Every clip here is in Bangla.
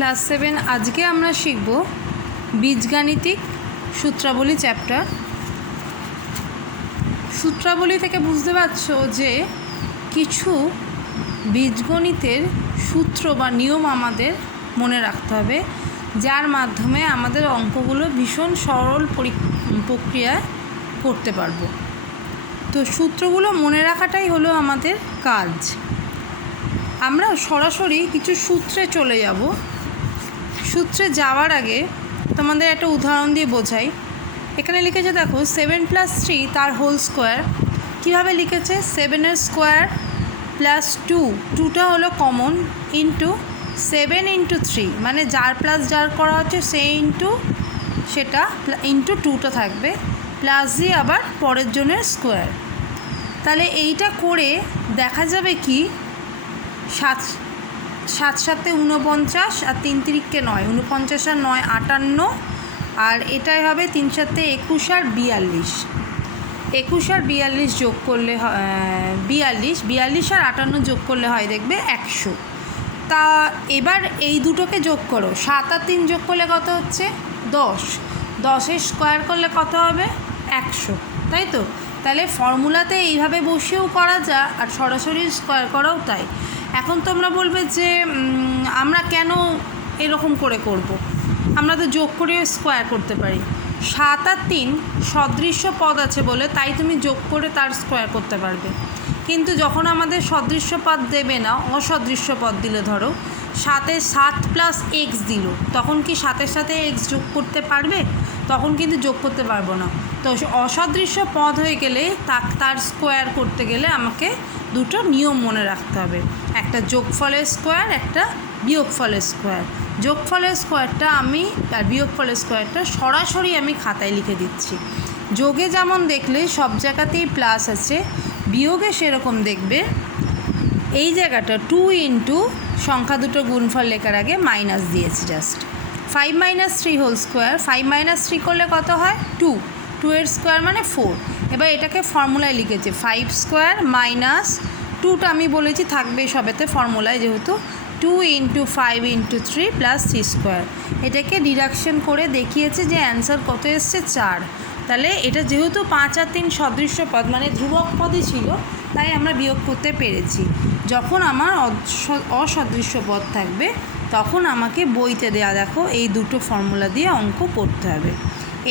ক্লাস 7 আজকে আমরা শিখব বীজগাণিতিক সূত্রাবলী চ্যাপ্টার। সূত্রাবলী থেকে বুঝতে পারছো যে কিছু বীজগণিতের সূত্র বা নিয়ম আমাদের মনে রাখতে হবে, যার মাধ্যমে আমাদের অঙ্কগুলো ভীষণ সরল প্রক্রিয়ায় করতে পারবো। তো সূত্রগুলো মনে রাখাটাই হলো আমাদের কাজ। আমরা সরাসরি কিছু সূত্রে চলে যাব। সূত্রে যাওয়ার আগে তোমাদের একটা উদাহরণ দিয়ে বোঝাই। এখানে লিখেছে দেখো 7 + 3 তার হোল স্কোয়ার। কীভাবে লিখেছে? 7 স্কোয়ার প্লাস 2টা হলো কমন, ইন্টু 7 × 3, মানে যার প্লাস যার করা হচ্ছে সেই সেটা ইন্টু 2টা থাকবে, প্লাস দিয়ে আবার পরের জনের স্কোয়ার। তাহলে এইটা করে দেখা যাবে কি 7 7 7 49 আর 3 3 9, 49 আর 9 58, আর এটাই হবে 3 7 21 আর 42। 21 আর 42 যোগ করলে 42 আর 58 যোগ করলে হয় দেখবে 100। তা এবার এই দুটোকে যোগ করো, 7 আর 3 যোগ করলে কত হচ্ছে? 10। 10 স্কোয়ার করলে কত হবে? 100, তাই তো? তাহলে ফর্মুলাতে এইভাবে বসেও করা যায় আর সরাসরি স্কোয়ার করাও তাই। এখন তোমরা বলবে যে আমরা কেন এরকম করে করব? আমরা তো যোগ করে স্কোয়ার করতে পারি। 7 আর 3 সদৃশ্য পদ আছে বলে তাই তুমি যোগ করে তার স্কোয়ার করতে পারবে। কিন্তু যখন আমাদের সদৃশ্য পদ দেবে না, অসদৃশ্য পদ দিলে, ধরো 7 + x দিল, তখন কি 7-এর সাথে x যোগ করতে পারবে? তখন কিন্তু যোগ করতে পারবো না। তো অসদৃশ্য পদ হয়ে গেলে তার স্কোয়ার করতে গেলে আমাকে দুটো নিয়ম মনে রাখতে হবে, একটা যোগফলের স্কোয়ার, একটা বিয়োগফলের স্কোয়ার। যোগফলের স্কোয়ারটা আমি আর বিয়োগফলের স্কোয়ারটা সরাসরি আমি খাতায় লিখে দিচ্ছি। যোগে যেমন দেখলে সব জায়গাতেই প্লাস আছে, বিয়োগে সেরকম দেখবে এই জায়গাটা 2 × সংখ্যা দুটো গুণফল লেখার আগে মাইনাস দিয়েছি জাস্ট। 5 - 3 হোল স্কোয়ার, 5 - 3 করলে কত হয়? 2। 2 এর স্কোয়ার মানে 4। এবার এটাকে ফর্মুলায় লিখেছে 5 স্কোয়ার মাইনাস 2টা আমি বলেছি থাকবে সবেতে ফর্মুলায়, যেহেতু 2 × 5 × 3 + 3 স্কোয়ার। এটাকে ডিডাকশন করে দেখিয়েছে যে অ্যান্সার কত এসছে? 4। তাহলে এটা যেহেতু 5 আর 3 সদৃশ্য পদ মানে ধ্রুবক পদই ছিল, তাই আমরা বিয়োগ করতে পেরেছি। যখন আমার অসদৃশ্য পদ থাকবে তখন আমাকে বইতে দেয়া দেখো এই দুটো ফর্মুলা দিয়ে অঙ্ক করতে হবে।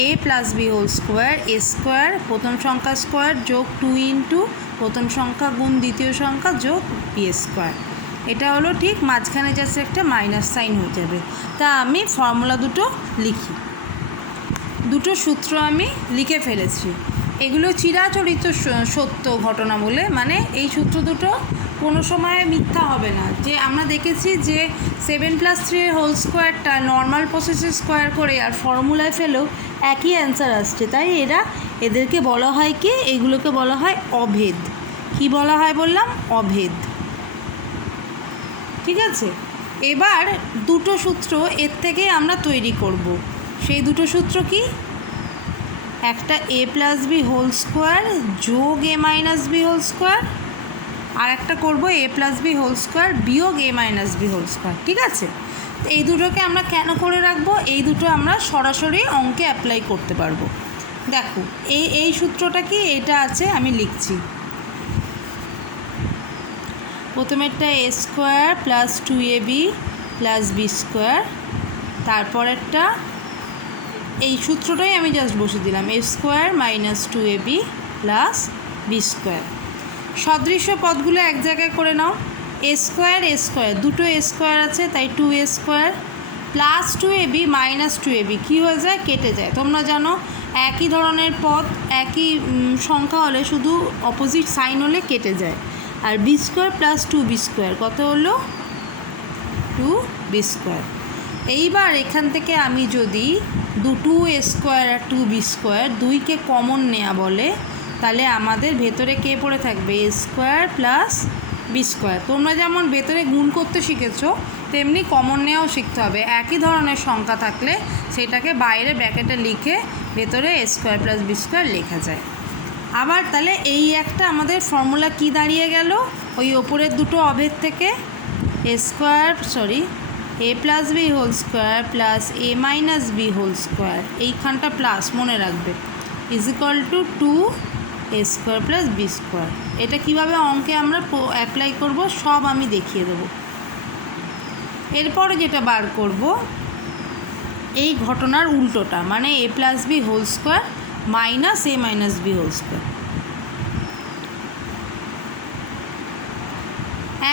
a + b whole square, a square প্রথম সংখ্যা স্কোয়ার যোগ 2 × প্রথম সংখ্যা গুণ দ্বিতীয় সংখ্যা যোগ b স্কোয়ার। এটা হলো ঠিক, মাঝখানে জাস্ট একটা মাইনাস সাইন হয়ে যাবে। তা আমি ফর্মুলা দুটো লিখি। দুটো সূত্র আমি লিখে ফেলেছি। এগুলো চিরাচরিত সত্য ঘটনা বলে, মানে এই সূত্র দুটো কোনো সময় মিথ্যা হবে না। যে আমরা দেখেছি যে 7 + 3 এর হোল স্কোয়ারটা নর্মাল প্রসেসে স্কোয়ার করে আর ফর্মুলায় ফেলেও একই অ্যান্সার আসছে, তাই এদেরকে বলা হয় কি? এগুলোকে বলা হয় অভেদ। কি বলা হয় বললাম? অভেদ। ঠিক আছে, এবার দুটো সূত্র এর থেকে আমরা তৈরি করব। সেই দুটো সূত্র কি? একটা a + b হোল স্কোয়ার যোগ a - b হোল স্কোয়ার, আর একটা করবো a + b হোল স্কোয়ার বিয়োগ a - b হোল স্কোয়ার। ঠিক আছে, এই দুটোকে আমরা কেন করে রাখবো? এই দুটো আমরা সরাসরি অঙ্কে অ্যাপ্লাই করতে পারবো। দেখো এই সূত্রটা কি? এটা আছে, আমি লিখছি। প্রথমেরটা a square + 2ab + b square, তারপরেরটা এই সূত্রটাই আমি জাস্ট বসে দিলাম, a square - 2ab + b square. সদৃশ্য পদগুলো এক জায়গায় করে নাও। a স্কোয়ার দুটো a স্কোয়ার আছে, তাই 2a স্কোয়ার + 2ab - 2ab কী হয়ে যায়? কেটে যায়। তোমরা জানো একই ধরনের পদ একই সংখ্যা হলে শুধু অপোজিট সাইন হলে কেটে যায়। আর b স্কোয়ার + 2b স্কোয়ার কত হলো? 2b square. এইবার এখান থেকে আমি যদি 2a স্কোয়ার আর 2b স্কোয়ার দুইকে কমন নেওয়া বলে, তাহলে আমাদের ভেতরে কে পড়ে থাকবে? a square + b square. তোমরা যেমন ভেতরে গুণ করতে শিখেছো, তেমনি কমন নেওয়াও শিখতে হবে। একই ধরনের সংখ্যা থাকলে সেটাকে বাইরে ব্র্যাকেটে লিখে ভেতরে a স্কোয়ার + b স্কোয়ার লেখা যায়। আবার তাহলে এই একটা আমাদের ফর্মুলা কি দাঁড়িয়ে গেল? ওই ওপরের দুটো অভেদ থেকে a square A plus B whole square plus A minus B whole square, এইখানটা প্লাস মনে রাখবে, is equal to 2a square plus B square. এটা কীভাবে অঙ্কে আমরা অ্যাপ্লাই করব সব আমি দেখিয়ে দেবো। এরপরে যেটা বার করব এই ঘটনার উল্টোটা, মানে a plus B whole square minus a minus B whole square.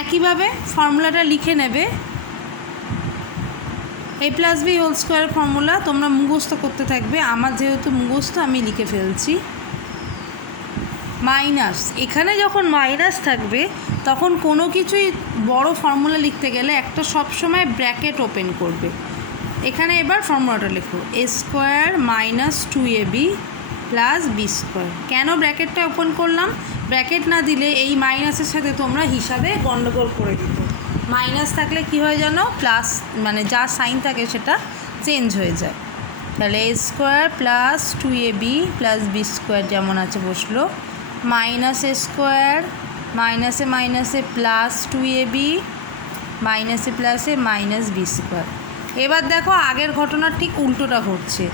একইভাবে ফর্মুলাটা লিখে নেবে। A plus B whole square formula তোমরা মুখস্থ করতে থাকবে, আমার যেহেতু মুখস্থ আমি লিখে ফেলছি। মাইনাস, এখানে যখন মাইনাস থাকবে তখন কোনো কিছুই বড় ফর্মুলা লিখতে গেলে একটা সবসময় ব্র্যাকেট ওপেন করবে। এখানে এবার ফর্মুলাটা লেখো, a square minus 2ab plus B square. কেন ব্র্যাকেটটা ওপেন করলাম? ব্র্যাকেট না দিলে এই মাইনাসের সাথে তোমরা হিসাবে গণ্ডগোল করে দিত। মাইনাস থাকলে কি হয় জানো, প্লাস মানে যা সাইন থাকে সেটা চেঞ্জ হয়ে যায়। তাহলে a square plus 2ab plus B square যেমন আছে বসলো, মাইনাস এ স্কোয়ার মাইনাসে মাইনাসে প্লাস 2ab মাইনাসে প্লাসে মাইনাস বি স্কোয়ার। এবার দেখো আগের ঘটনার ঠিক উল্টোটা ঘটছে।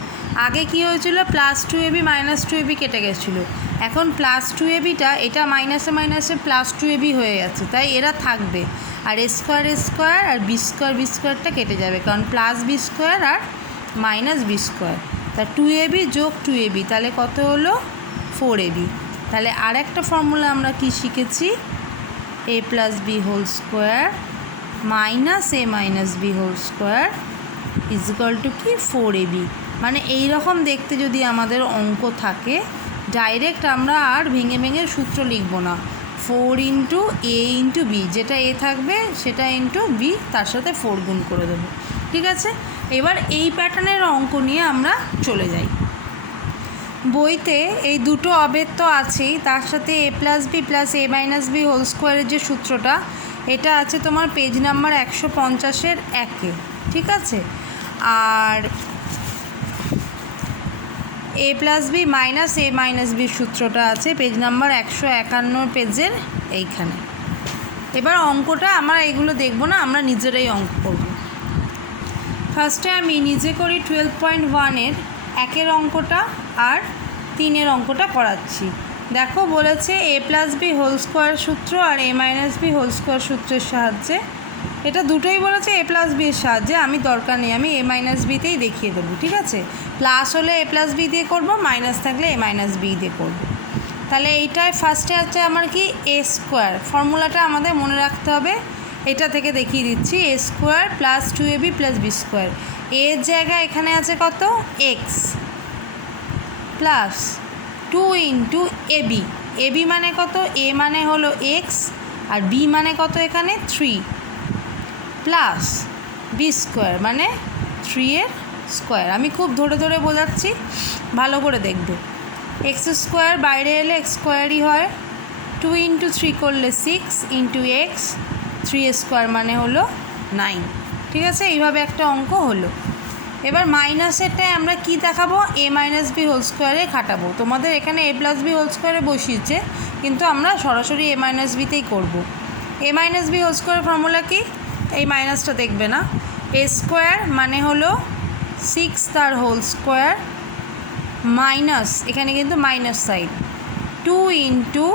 আগে কি হয়েছিল, প্লাস 2ab মাইনাস 2ab কেটে গেছিলো, এখন প্লাস 2abটা এটা মাইনাসে মাইনাসে প্লাস 2ab হয়ে গেছে, তাই এরা থাকবে। আর এ স্কোয়ার আর বি স্কোয়ারটা কেটে যাবে, কারণ প্লাস বি স্কোয়ার আর মাইনাস বি স্কোয়ার। তা 2ab যোগ 2ab তাহলে কত হলো 4ab। তাহলে আর একটা ফর্মুলা আমরা কি শিখেছি, a plus B whole square minus a minus B whole square is equal to কি 4ab। মানে এই রকম দেখতে যদি আমাদের অঙ্ক থাকে, ডাইরেক্ট আমরা আর ভেঙে ভেঙে সূত্র লিখব না, 4 ইন্টু এ ইন্টু বি, যেটা এ থাকবে সেটা ইন্টু বি, তার সাথে 4 গুণ করে দেবো। ঠিক আছে, এবার এই প্যাটার্নের অঙ্ক নিয়ে আমরা চলে যাই। বইতে এই দুটো অবেদ তো আছেই, তার সাথে এ plus B plus A minus B whole স্কোয়ারের যে সূত্রটা, এটা আছে তোমার পেজ নাম্বার 150-এর 1-এ। ঠিক আছে, আর এ plus B minus a minus বির সূত্রটা আছে পেজ নাম্বার 151 পেজের এইখানে। এবার অঙ্কটা আমরা এগুলো দেখবো না, আমরা নিজেরাই অঙ্ক করব। ফার্স্টে আমি নিজে করি 12.1-এর 1-এর অঙ্কটা আর 3-এর অঙ্কটা করাচ্ছি। দেখো বলেছে এ প্লাস বি হোল স্কোয়ার সূত্র আর এ মাইনাস বি হোল স্কোয়ার সূত্রের সাহায্যে, এটা দুটোই বলেছে এ প্লাস বির সাহায্যে, আমি দরকার নেই, আমি এ মাইনাস বিতেই দেখিয়ে দেবো। ঠিক আছে, প্লাস হলে এ প্লাস বি দিয়ে করবো, মাইনাস থাকলে এ মাইনাস বি দিয়ে করবো। তাহলে এইটায় ফার্স্টে আছে আমার কি এ স্কোয়ার, ফর্মুলাটা আমাদের মনে রাখতে হবে, এটা থেকে দেখিয়ে দিচ্ছি। A square plus 2ab plus B square, এর জায়গায় এখানে আছে কত x, plus 2 into ab, ab মানে কত, এ মানে হলো এক্স আর বি মানে কত এখানে 3, প্লাস বি স্কোয়ার মানে 3-এর স্কোয়ার। আমি খুব ধরে ধরে বোঝাচ্ছি, ভালো করে দেখবে। এক্স স্কোয়ার বাইরে এলে এক্স স্কোয়ারই হয়, 2 ইন্টু 3 করলে 6 ইন্টু এক্স, 3 স্কোয়ার মানে হলো 9। ঠিক আছে, এইভাবে একটা অঙ্ক হলো। এবার মাইনাসেরটায় আমরা কি দেখাবো, এ মাইনাস বি হোল স্কোয়ারে খাটাবো। তোমাদের এখানে এ প্লাস বি হোল স্কোয়ারে বসিয়েছে, কিন্তু আমরা সরাসরি এ মাইনাস বিতেই করবো। A minus B whole square formula কি, এই মাইনাসটা দেখবে না, এ স্কোয়ার মানে হলো 6 তার হোল স্কোয়ার মাইনাস, এখানে কিন্তু minus side, 2 into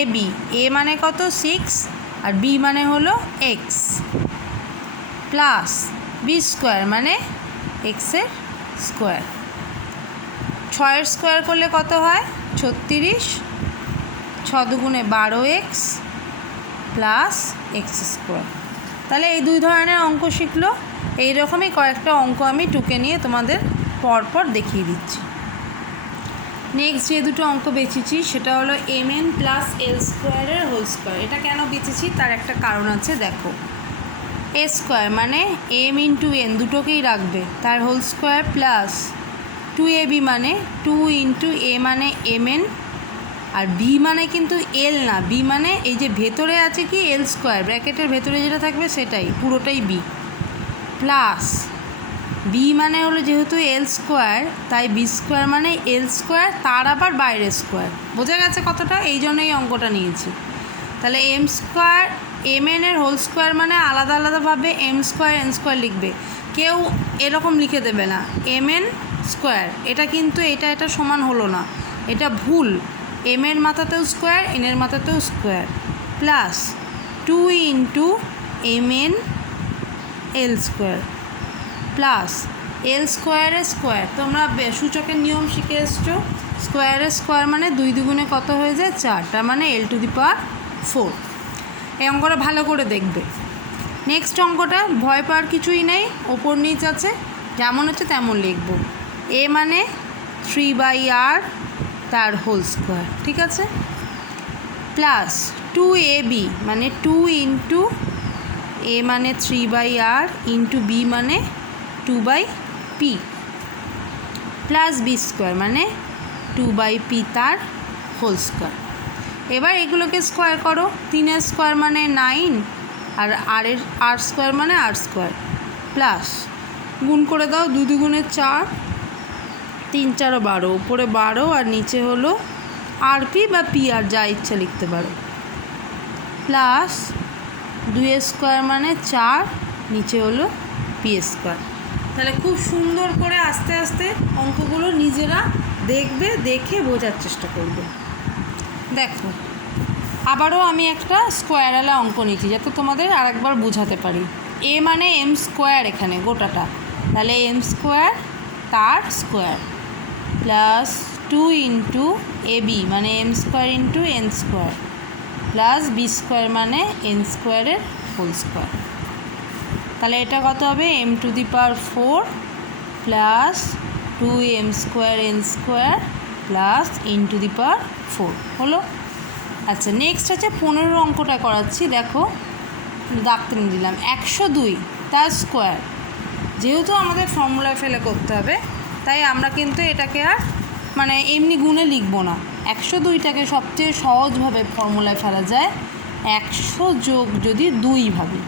A B, এ মানে কত 6 আর বি মানে হলো এক্স, প্লাস বি স্কোয়ার মানে এক্সের স্কোয়ার। 6-এর স্কোয়ার করলে কত হয় 36, 6 দুগুণে 12x প্লাস এক্স স্কোয়ার। তাহলে এই দুই ধরনের অঙ্ক শিখলো। এই রকমই কয়েকটা অঙ্ক আমি টুকে নিয়ে তোমাদের পরপর দেখিয়ে দিচ্ছি। নেক্সট যে দুটো অঙ্ক বেঁচেছি সেটা হলো mn প্লাস এল স্কোয়ারের হোল স্কোয়ার। এটা কেন বেঁচেছি তার একটা কারণ আছে, দেখো এ স্কোয়ার মানে এম ইন্টু এন দুটোকেই রাখবে, তার হোল স্কোয়ার প্লাস 2ab মানে 2 ইন্টু এ মানে mn, আর বি মানে কিন্তু এল না, বি মানে এই যে ভেতরে আছে কি এল স্কোয়ার, ব্র্যাকেটের ভেতরে যেটা থাকবে সেটাই পুরোটাই বি, প্লাস বি মানে হলো যেহেতু এল স্কোয়ার তাই বি স্কোয়ার মানে এল স্কোয়ার, তার আবার বাইরের স্কোয়ার। বোঝা গেছে কতটা, এই জন্যই অঙ্কটা নিয়েছি। তাহলে এম স্কোয়ার mn এর হোল স্কোয়ার মানে আলাদা আলাদাভাবে m স্কোয়ার n স্কোয়ার লিখবে, কেউ এরকম লিখে দেবে না mn স্কোয়ার। এটা কিন্তু এটা সমান হলো না, এটা ভুল। m এর মাথাতেও স্কোয়ার, n এর মাথাতেও square, plus 2 into mn l square plus l স্কোয়ারের স্কোয়ার। তোমরা সূচকের নিয়ম শিখে এসছো, স্কোয়ারের স্কোয়ার মানে 2 দুগুণে কত হয়ে যায় 4, তার মানে l⁴। এই অঙ্কটা ভালো করে দেখবে। নেক্সট অঙ্কটা ভয় পাওয়ার কিছুই নেই, ওপর নিচ আছে, যেমন হচ্ছে তেমন লিখব। এ মানে 3/r তার হোল স্কোয়ার, ঠিক আছে, প্লাস 2ab মানে 2 ইন্টু এ মানে 3/r ইন্টু বি মানে 2/p প্লাস বি স্কোয়ার মানে 2/p তার হোল স্কোয়ার। এবার এগুলোকে স্কোয়ার করো, 3 স্কোয়ার মানে 9 আর আর স্কোয়ার মানে আর স্কোয়ার, প্লাস গুণ করে দাও, 2 দুগুণে 4, 3 4 12, উপরে 12 আর নিচে হলো rp বা pr যা ইচ্ছা লিখতে পারো, প্লাস 2 স্কোয়ার মানে 4, নিচে হলো পি স্কোয়ার। তাহলে খুব সুন্দর করে আস্তে আস্তে অঙ্কগুলো নিজেরা দেখবে, দেখে বোঝার চেষ্টা করবে। দেখো আবারও আমি একটা স্কোয়ারওয়ালা অঙ্ক নিচ্ছি যাতে তোমাদের আরেকবার বোঝাতে পারি। এ মানে এম স্কোয়ার এখানে গোটাটা, তাহলে এম স্কোয়ার তার square plus 2 into A B মানে M square into N square plus B square মানে এন স্কোয়ারের হোল স্কোয়ার। তাহলে এটা কত হবে m⁴ plus 2m square n square plus n⁴ হলো। আচ্ছা নেক্সট আছে 15 অঙ্কটা করাচ্ছি, দেখো দাগতে নিয়ে দিলাম 102 তার স্কোয়ার। যেহেতু আমাদের ফর্মুলায় ফেলে করতে হবে তাই আমরা কিন্তু এটাকে আর মানে এমনি গুণে লিখবো না। 102টাকে সবচেয়ে সহজভাবে ফর্মুলায় ফেলা যায় 100 যোগ যদি 2 ভাবি।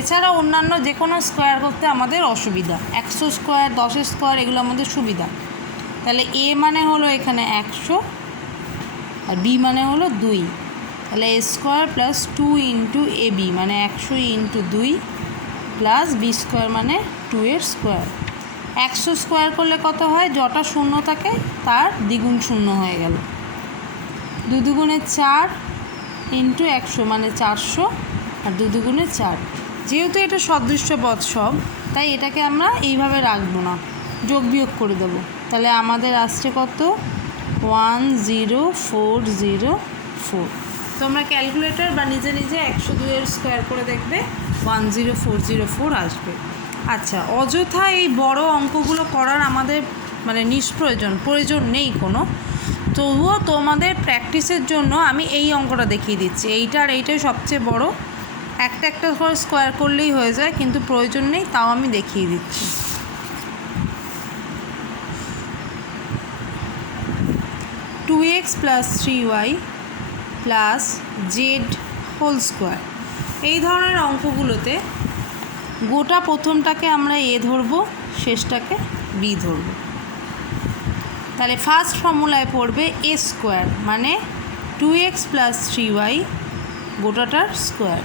এছাড়া অন্যান্য যে কোনো স্কোয়ার করতে আমাদের অসুবিধা, 100 স্কোয়ার 10 স্কোয়ার এগুলো আমাদের সুবিধা। তাহলে এ মানে হলো এখানে 100 আর বি মানে হলো 2, তাহলে a square plus 2 into A B মানে 100 ইন্টু 2 প্লাস বি স্কোয়ার মানে 2 এর স্কোয়ার। 100 স্কোয়ার করলে কত হয়, যটা শূন্য থাকে তার দ্বিগুণ শূন্য হয়ে গেল, 2 দুগুণে 4 ইন্টু 100 মানে 400 আর 2 দুগুণে 4। যেহেতু এটা সদৃশ্য পদ সব, তাই এটাকে আমরা এইভাবে রাখবো না, যোগ বিয়োগ করে দেবো। তাহলে আমাদের আসছে কত 10404। তোমরা ক্যালকুলেটর বা নিজে নিজে 102 এর স্কোয়ার করে দেখবে 10404 আসবে। আচ্ছা অযথা এই বড় অঙ্কগুলো করার আমাদের মানে প্রয়োজন নেই কোনো, তবুও তোমাদের প্র্যাকটিসের জন্য আমি এই অঙ্কটা দেখিয়ে দিচ্ছি। এইটাই সবচেয়ে বড়, একটা করে স্কোয়ার করলেই হয়ে যায়, কিন্তু প্রয়োজন নেই, তাও আমি দেখিয়ে দিচ্ছি। 2x plus 3y plus Z whole square, এই ধরনের অঙ্কগুলোতে গোটা প্রথমটাকে আমরা এ ধরবো, শেষটাকে বি ধরবো। তাহলে ফার্স্ট ফর্মুলায় পড়বে এ স্কোয়ার মানে 2x প্লাস 3y গোটাটার square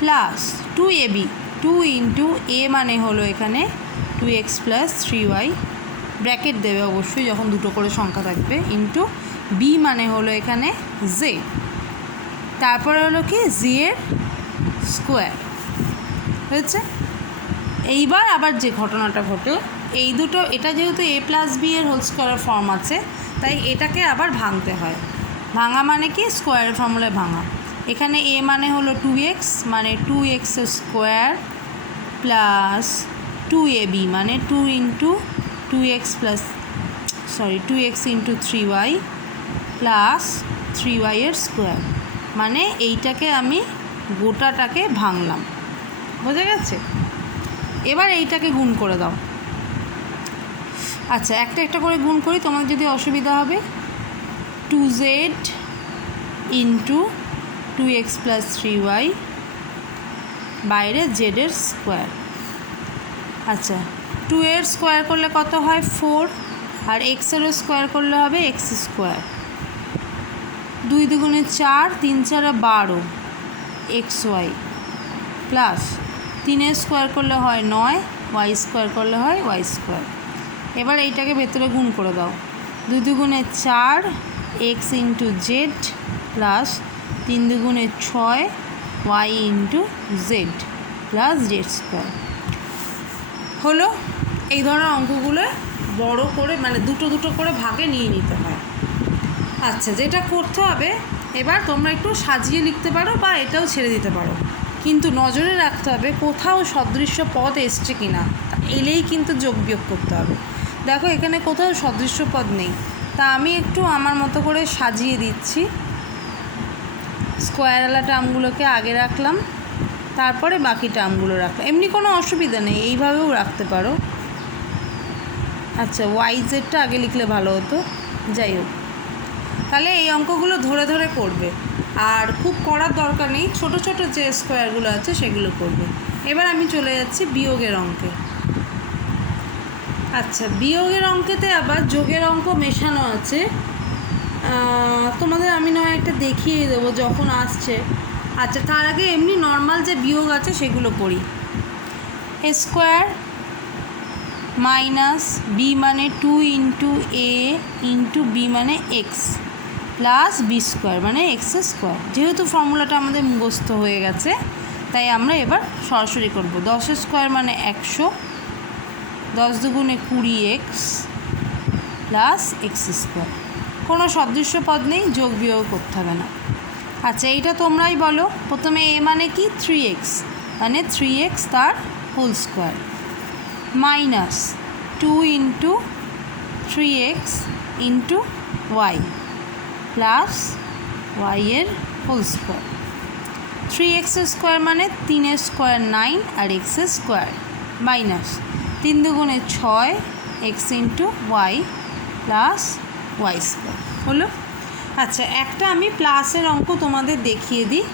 plus 2ab 2 into a মানে হলো এখানে 2x প্লাস 3y, ব্র্যাকেট দেবে অবশ্যই যখন দুটো করে সংখ্যা থাকবে, ইন্টু বি মানে হলো এখানে জে, তারপরে হলো কি জি এর স্কোয়ার হয়েছে। এইবার আবার যে ঘটনাটা ঘটে এই দুটো, এটা যেহেতু এ প্লাস বি এর হোল স্কোয়ারের ফর্ম আছে তাই এটাকে আবার ভাঙতে হয়। ভাঙা মানে কি স্কোয়ারের ফর্মুলায় ভাঙা। এখানে এ মানে হলো 2x মানে 2x স্কোয়ার প্লাস 2ab মানে 2 into 2x into 3y plus 3y এর স্কোয়ার, মানে এইটাকে আমি গোটাটাকে ভাঙলাম, বোঝা গেছে। এবার এইটাকে গুণ করে দাও। আচ্ছা একটা করে গুণ করি, তোমার যদি অসুবিধা হবে। 2z into 2x plus 3y বাইরে জেডের স্কোয়ার। আচ্ছা 2 এর স্কোয়ার করলে কত হয় 4, আর এক্সেরও স্কোয়ার করলে হবে x স্কোয়ার। 2 দুগুণে 4, 3 4 12, এক্স ওয়াই প্লাস 3 স্কোয়ার করলে হয় 9, ওয়াই স্কোয়ার করলে হয় ওয়াই স্কোয়ার। এবার এইটাকে ভেতরে গুণ করে দাও, 2 দুগুণে 4 এক্স ইন্টু জেড প্লাস 3 দুগুণে 6 Y into Z plus Z square. হলো। এই ধরনের অঙ্কগুলো বড় করে মানে দুটো দুটো করে ভাগে নিয়ে নিতে হয়। আচ্ছা, যেটা করতে হবে এবার তোমরা একটু সাজিয়ে লিখতে পারো বা এটাও ছেড়ে দিতে পারো, কিন্তু নজরে রাখতে হবে কোথাও সদৃশ্য পদ এসছে কি না, এলেই কিন্তু যোগ বিয়োগ করতে হবে। দেখো এখানে কোথাও সদৃশ্য পদ নেই, তা আমি একটু আমার মতো করে সাজিয়ে দিচ্ছি। স্কোয়ারওয়ালা টার্মগুলোকে আগে রাখলাম, তারপরে বাকি টার্মগুলো রাখলাম, এমনি কোনো অসুবিধা নেই, এইভাবেও রাখতে পারো। আচ্ছা, ওয়াই জেডটা আগে লিখলে ভালো হতো, যাই হোক। তাহলে এই অঙ্কগুলো ধরে ধরে করবে, আর খুব করার দরকার নেই, ছোট ছোট যে স্কোয়ারগুলো আছে সেগুলো করবে। এবার আমি চলে যাচ্ছি বিয়োগের অঙ্কে। আচ্ছা, বিয়োগের অঙ্কেতে আবার যোগের অঙ্ক মেশানো আছে, তোমাদের আমি নয় একটা দেখিয়ে দেবো যখন আসছে। আচ্ছা, তার আগে এমনি নর্মাল যে বিয়োগ আছে সেগুলো করি। এ স্কোয়ার মাইনাস বি মানে 2 ইন্টু এ ইন্টু বি মানে এক্স প্লাস বি স্কোয়ার মানে এক্স স্কোয়ার। যেহেতু ফর্মুলাটা আমাদের মুখস্থ হয়ে গেছে তাই আমরা এবার সরাসরি করব। 10 স্কোয়ার মানে 100, 10 দুগুণে 20x প্লাস এক্স স্কোয়ার। কোনো সদৃশ্য পদ নেই, যোগ বিয়োগ করতে হবে না। আচ্ছা, এইটা তোমরাই বলো। প্রথমে এ মানে কি 3x, মানে 3x তার whole square minus 2 into 3x into Y plus ওয়াইয়ের হোল স্কোয়ার। 3x স্কোয়ার মানে 3 স্কোয়ার 9 আর এক্স স্কোয়ার মাইনাস 3 দুগুণে 6 X into Y plus Y square. হলো। আচ্ছা, একটা আমি প্লাসের অঙ্ক তোমাদের দেখিয়ে দিই।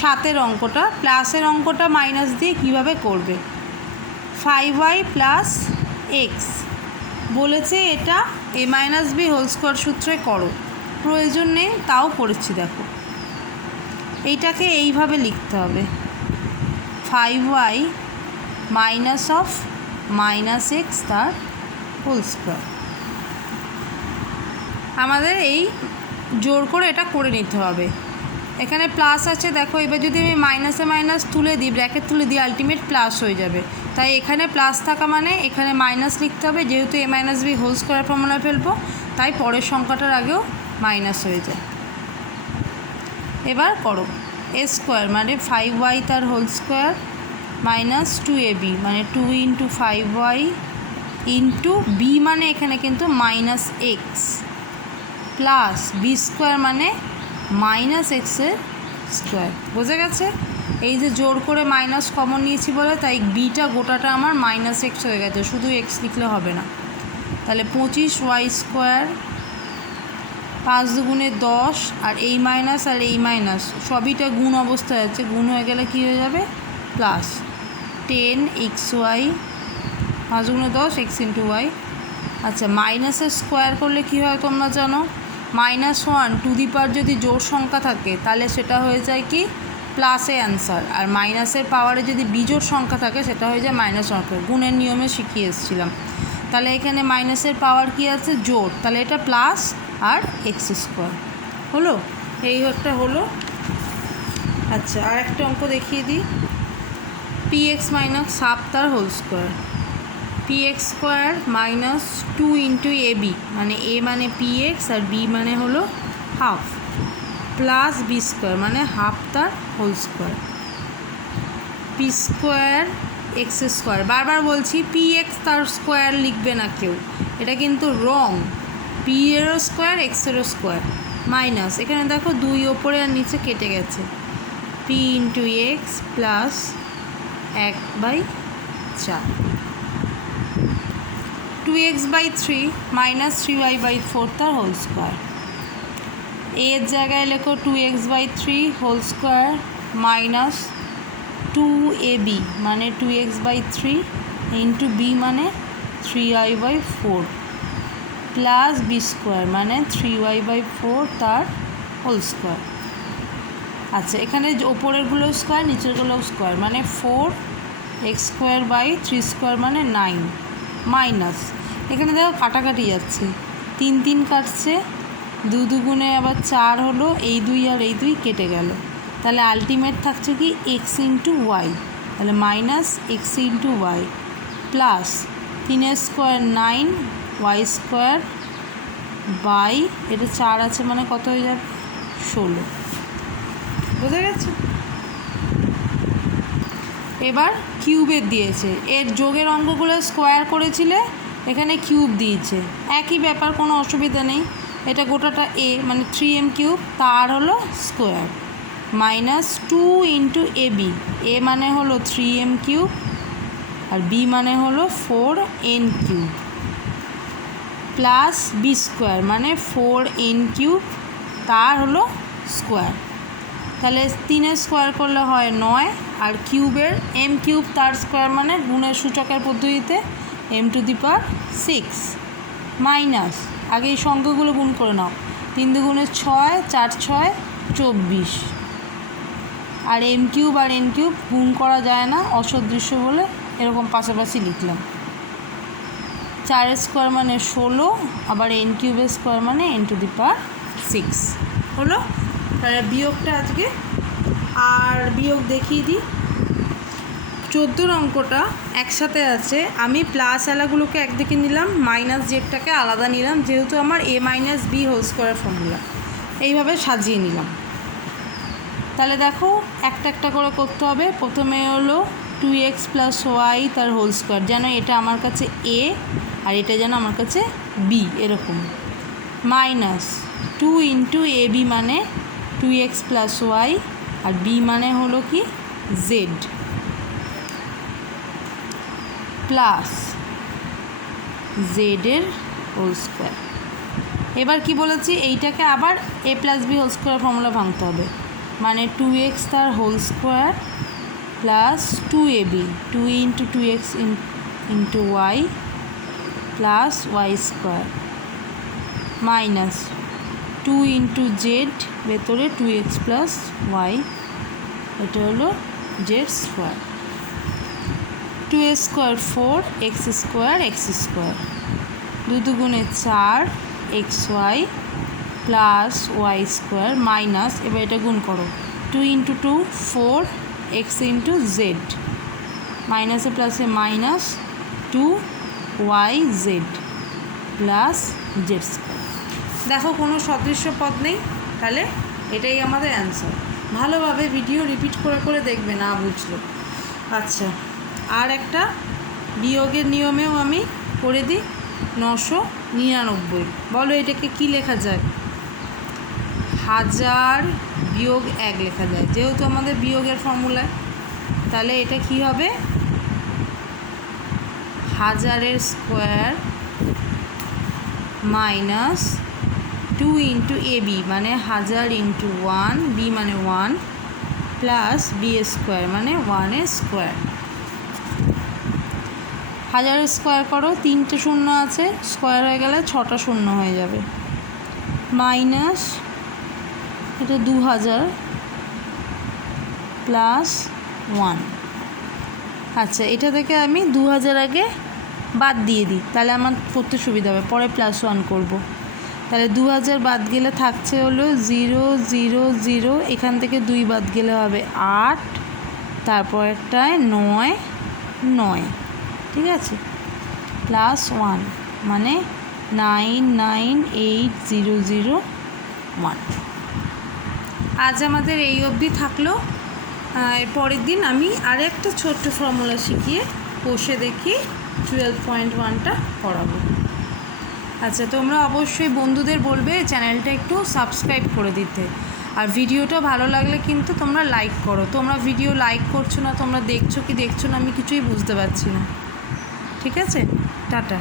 7-এর অঙ্কটা, প্লাসের অঙ্কটা মাইনাস দিয়ে কিভাবে করবে। 5y প্লাস এক্স বলেছে, এটা a minus B whole square সূত্রে করো, প্রয়োজন নেই তাও করেছি। দেখো এইটাকে এইভাবে লিখতে হবে, 5y minus of minus x তার হোল স্কোয়ার। আমাদের এই জোর করে এটা করে নিতে হবে। এখানে প্লাস আছে, দেখো এবার যদি আমি মাইনাসে মাইনাস তুলে দিই, ব্র্যাকেট তুলে দিই, আলটিমেট প্লাস হয়ে যাবে। তাই এখানে প্লাস থাকা মানে এখানে মাইনাস লিখতে হবে, যেহেতু a minus B whole square formula ফেলবো তাই পরের সংখ্যাটার আগেও মাইনাস হয়ে যায়। এবার করো, এ স্কোয়ার মানে 5y তার হোল স্কোয়ার মাইনাস 2ab মানে 2 ইন্টু 5y ইন্টু বি মানে এখানে কিন্তু minus X plus B square মানে মাইনাস এক্সের স্কোয়ার। বোঝা গেছে? এই যে জোর করে মাইনাস কমন নিয়েছি বলে তাই বিটা গোটাটা আমার মাইনাস এক্স হয়ে গেছে, শুধু এক্স লিখলে হবে না। তাহলে 25y স্কোয়ার, 5 দুগুণে 10 আর এই মাইনাস আর এই মাইনাস সবইটা গুণ অবস্থায় আছে, গুণ হয়ে গেলে কী হয়ে যাবে প্লাস 10xy, 5 দুগুণে 10 এক্স ইন্টু ওয়াই। আচ্ছা, মাইনাসের স্কোয়ার করলে কী হয় তোমরা জানো, -1 টু দি পাওয়ার যদি জোড় সংখ্যা থাকে তাহলে সেটা হয়ে যায় কি প্লাসে অ্যান্সার, আর মাইনাসের পাওয়ারে যদি বিজোড় সংখ্যা থাকে সেটা হয়ে যায় -1। গুণের নিয়মে শিখিয়ে এসেছিলাম। তাহলে এখানে মাইনাসের পাওয়ার কি আছে জোড়, তাহলে এটা প্লাস আর এক্স স্কোয়ার। হলো, এই একটা হলো। আচ্ছা, আর একটা অঙ্ক দেখিয়ে দিই। px মাইনাস হাফ তার whole square, px square minus 2 into ab মানে a মানে px আর b মানে হলো হাফ প্লাস বি স্কোয়ার মানে হাফ তার whole square, P square X square. বারবার বলছি px তার স্কোয়ার লিখবে না কেউ, এটা কিন্তু রং। p এরও স্কোয়ার এক্সেরও স্কোয়ার মাইনাস, এখানে দেখো 2 ওপরে আর নিচে কেটে গেছে, p into x plus 1/4, 2x/3 minus 3y/4 তার হোল স্কোয়ার। এর জায়গায় লেখো 2x/3 whole square minus 2ab মানে 2x/3 ইন্টু বি মানে 3y/4 প্লাস বি স্কোয়ার মানে 3y/4 তার হোল স্কোয়ার। আচ্ছা, এখানে ওপরেরগুলো স্কোয়ার, নিচেরগুলো স্কোয়ার, মানে 4x² বাই 3² মানে 9 মাইনাস, এখানে দেখো কাটাকাটি যাচ্ছে, 3 3 কাটছে, 2 দুগুণে আবার 4 হলো, এই 2 আর এই 2 কেটে গেল, তাহলে আলটিমেট থাকছে কি x ইন্টু ওয়াই, তাহলে minus X into Y plus 3² 9 y² by এটা 4 আছে মানে কত হয়ে যাবে 16। বোঝা গেছে? এবার কিউবের দিয়েছে, এর যোগের অঙ্কগুলো স্কোয়ার করেছিলে, এখানে কিউব দিয়েছে, একই ব্যাপার, কোনো অসুবিধা নেই। এটা গোটাটা a মানে 3m³ তার হলো square minus 2 into ab, a মানে হলো 3m³ আর b মানে হলো 4n³ প্লাস b² মানে 4n³ তার হলো স্কোয়ার, তাহলে 3-এর স্কোয়ার করলে হয় 9, আর কিউবের m³ তার স্কোয়ার মানে গুণের সূচকের পদ্ধতিতে m⁶ মাইনাস, আগে এই সংখ্যাগুলো গুণ করে নাও, 3 দুগুণে 6, 4 6 24, আর m³ আর n³ গুণ করা যায় না অসদৃশ্য বলে এরকম পাশাপাশি লিখলাম, 4-এর স্কোয়ার মানে 16, আবার n³ স্কোয়ার মানে n⁶ হলো। তাহলে বিয়োগটা আজকে আর বিয়োগ দেখিয়ে দিই, 14 অঙ্কটা একসাথে আছে, আমি প্লাস আলাগুলোকে একদিকে নিলাম, মাইনাস জেডটাকে আলাদা নিলাম, যেহেতু আমার a minus b whole square formula, এইভাবে সাজিয়ে নিলাম। তাহলে দেখো একটা একটা করে করতে হবে। প্রথমে হলো 2x + y তার হোল স্কোয়ার, যেন এটা আমার কাছে a আর এটা যেন আমার কাছে b, এরকম, মাইনাস 2 ইন্টু ab মানে 2x + y আর b মানে হলো কি z প্লাস জেডের হোল স্কোয়ার। এবার কি বলেছি, এইটাকে আবার a + b whole square formula ভাঙতে হবে, মানে 2x তার whole square plus 2ab, 2 into 2x into y plus y² minus 2 into Z, ভেতরে 2x + y, এটা হলো z², 2a² 4, x² 2 দুগুণে 4 xy প্লাস y² মাইনাস, এবার এটা গুণ করো, 2 ইন্টু 2 4 x ইন্টু জেড, মাইনাসে প্লাসে মাইনাস 2yz প্লাস z²। দেখো কোনো সদৃশ্য পদ নেই, তাহলে এটাই আমাদের অ্যান্সার। ভালোভাবে ভিডিও রিপিট করে করে দেখবে, না বুঝলো। আচ্ছা, আর একটা বিয়োগের নিয়মেও আমি করে দিই, 999, বলো এটাকে কি লেখা যায়? 1000 বিয়োগ 1 লেখা যায়, যেহেতু আমাদের বিয়োগের ফর্মুলায়, তাহলে এটা কি হবে 1000-এর স্কোয়ার মাইনাস 2 ইন্টু ab মানে 1000 ইন্টু 1, b মানে 1 প্লাস b² মানে 1-এর স্কোয়ার। 1000-এর স্কোয়ার করো, 3টে শূন্য আছে, স্কোয়ার হয়ে গেলে 6টা শূন্য হয়ে যাবে, মাইনাস এটা 2000 প্লাস 1। আচ্ছা, এটা থেকে আমি 2000 আগে বাদ দিয়ে দিই, তাহলে আমার করতে সুবিধা হবে, পরে +1 করব। তাহলে 2000 বাদ গেলে থাকছে হলো 0 0 0, এখান থেকে 2 বাদ গেলে হবে 8, তারপর একটায় 9 9, ঠিক আছে, প্লাস 1 মানে 998001। আজ আমাদের এই অবধি থাকলো, পরের দিন আমি আর একটা ছোট্ট ফর্মুলা শিখিয়ে বসে দেখি 12.1টা করাবো। আচ্ছা, তোমরা অবশ্যই বন্ধুদের বলবে চ্যানেলটা একটু সাবস্ক্রাইব করে দিতে, আর ভিডিওটা ভালো লাগলে কিন্তু তোমরা লাইক করো। তোমরা ভিডিও লাইক করছো না, তোমরা দেখছো কি দেখছো না আমি কিছুই বুঝতে পারছি না। ঠিক আছে, টাটা।